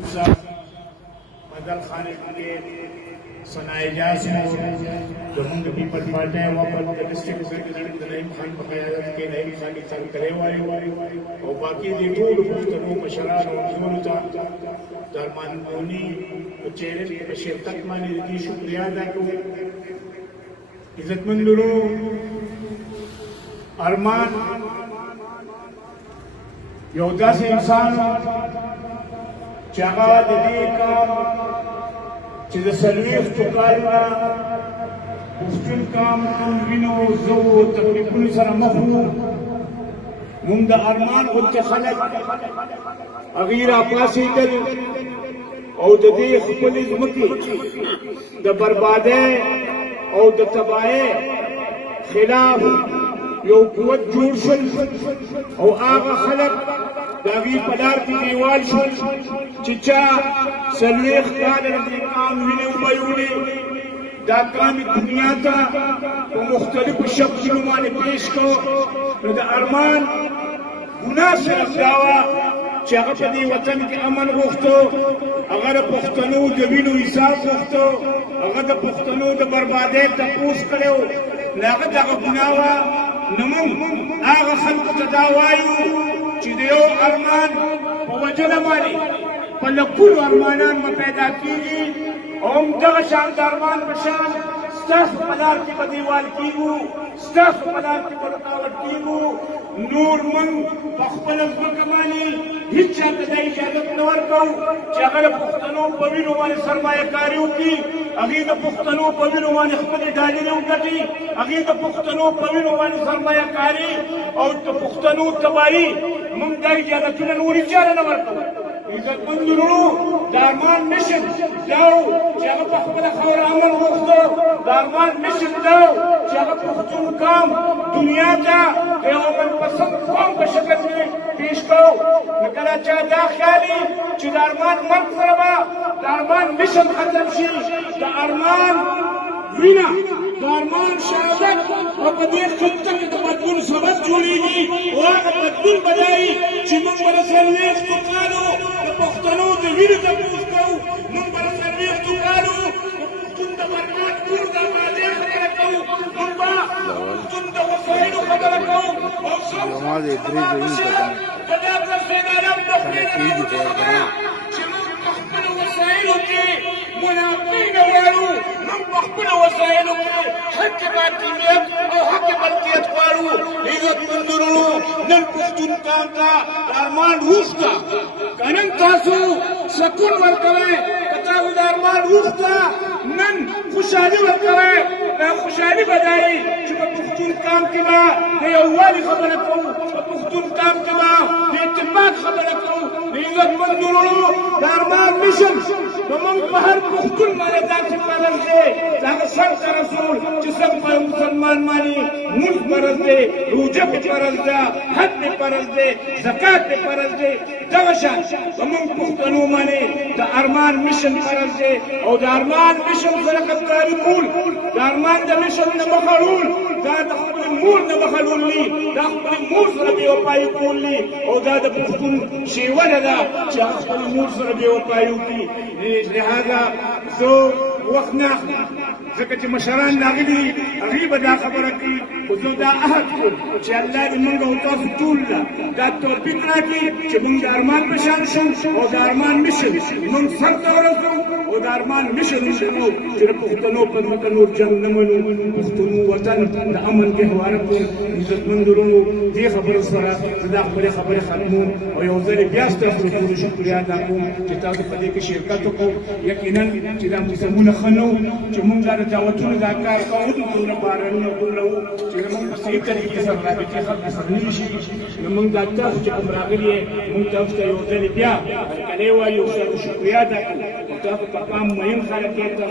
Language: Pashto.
یوسف صاحب مدل خانے کے سنائجاز جو ہم پیپل پارٹی ہیں وہاں پر ڈسٹرکٹ سیکرٹری نعیم خان پر قیادت کے نعیم خان کی سر کرے ہوئے اور باقی دی ٹول مختلف مشران اور حضور تا درمان مونی چہرے پر شرکت مانی دی شکریہ ادا کو عزت مندرو ارمان یودا سے انسان چاہا دلی کا چیز سلیف چکالنا مفتن کام کنوینو زو تقریبون سر مفهوم ممد ارمان قلت خلق اغیر آپاسی دل او ددی خپل ازمکی دا بربادے او دا تباہے خلاف یو قوت جوڑ شل او آغا خلق داغی پدار کی دیوال شل چچا سلویخ کال رضی کام ہونے بیونے دا کامی دنیا تا و مختلف شکلوں مانے پیش کو دا ارمان گناہ سے رفداوا چاہا پدی وطن کی امن گفتو اگر پختنو دوینو حساب گفتو اگر دا پختنو دا بربادے تپوس کرو لاغت دا گناہوا نمون آغا خلق تداوائیو چی دیو ارمان وجل مانی پلکل ارمانان ما پیدا کیگی اوم دغشان دا ارمان بشان ستاس پدار کی بدیوال کیگو ستاس پدار کی برکاوت کیگو نور من بخبل ازمکمانی ہیچ چاہتا دا اجازت نور کو چاہتا پختنو پوینو مانی سرمایہ کاریو کی اگی دا پختنو پوینو مانی خبر ڈالی لیو گٹی اگی دا پختنو پوینو مانی سرمایہ کاری اور دا پختنو تباہی من دا اجازت نور اجازت نور کو عزت مندرو دارمان مشن داو چاہتا پخبل خور عمل وقتو دارمان مشن داو چاہتا پختن کام دنیا تا قیامت پسند قوم کا شکل میں پیش کرو نکلا چاہتا خیالی چی دارمان مرد فرما دارمان مشن ختم شی دارمان وینا دارمان شہادت اور بدیخ خطہ کی تمدن سبب جوڑی گی واقع تمدن بدائی چی من برسلیخ تقالو پختنو دی ویر تپوس کرو من برسلیخ تقالو پختن دا برنات کور دا مادر خبر کرو من با پختن دا وصائل خبر کرو نماز ادریس بداتا سیدارم بخیر چی من بخبر وصائلو کی منافقین وارو من بخبر وصائلو کی حق باطلیت اور حق ملکیت وارو عزت مندرو نن پختون کام کا ارمان روح کا کنن تاسو سکون ورکوے بتاو ارمان روح کا نن خوشحالی ورکوے خوشحالی بدائی چی پختون کام کی با دیوالی خبر کرو پختون کام کی با اتفاق خبر کرو عزت مندرو ارمان مشن ومن بہر پختون مانے داخل پرل دے تاکہ سب کا رسول جسم پر مسلمان مانی ملک پرل دے روجہ پہ پرل دا حد پہ پرل دے زکاة پہ پرل دے دوشان ومن پختنو مانے دا ارمان مشن پرل دے اور دا ارمان مشن سرقت کاری مول دا ارمان دا مشن نمخلول دا خبر مول نمخلول لی دا خبر مول سربی وپائی کول لی اور دا پختن شیون دا چاہ خبر مول سربی وپائیو کی لہذا زو وقت ناخلی زکر مشران ناغلی غیب دا خبر کی وزو دا احد کو چی اللہ دی منگا اتاف طول دا توفیق راکی چی منگ دا ارمان پشان شن و دا ارمان مشن منگ سر دورتو و دا ارمان مشن شنو چی پختنو پر مکنور جنگ نمنو پختنو وطن دا امن کے حوارکو عزت مندرونو دی خبر سرا دا خبر خدمون و یوزر بیاستا فرطور شکریہ دا کون چی تاکو پدے کے شرکتو کو یقیناً چی دا مسلمون خنو چی منگ دا دعوتون دا کار قاودو دون بارنو دولو چی نمون بسیب طریقے سر رابطی خلق سرنیشی نمون دا تاکو چی امراغلی منگ تاکو یوزر بیا کلیوا یوزر شکریہ دا کون تاکو پاپام مہم خالقیتا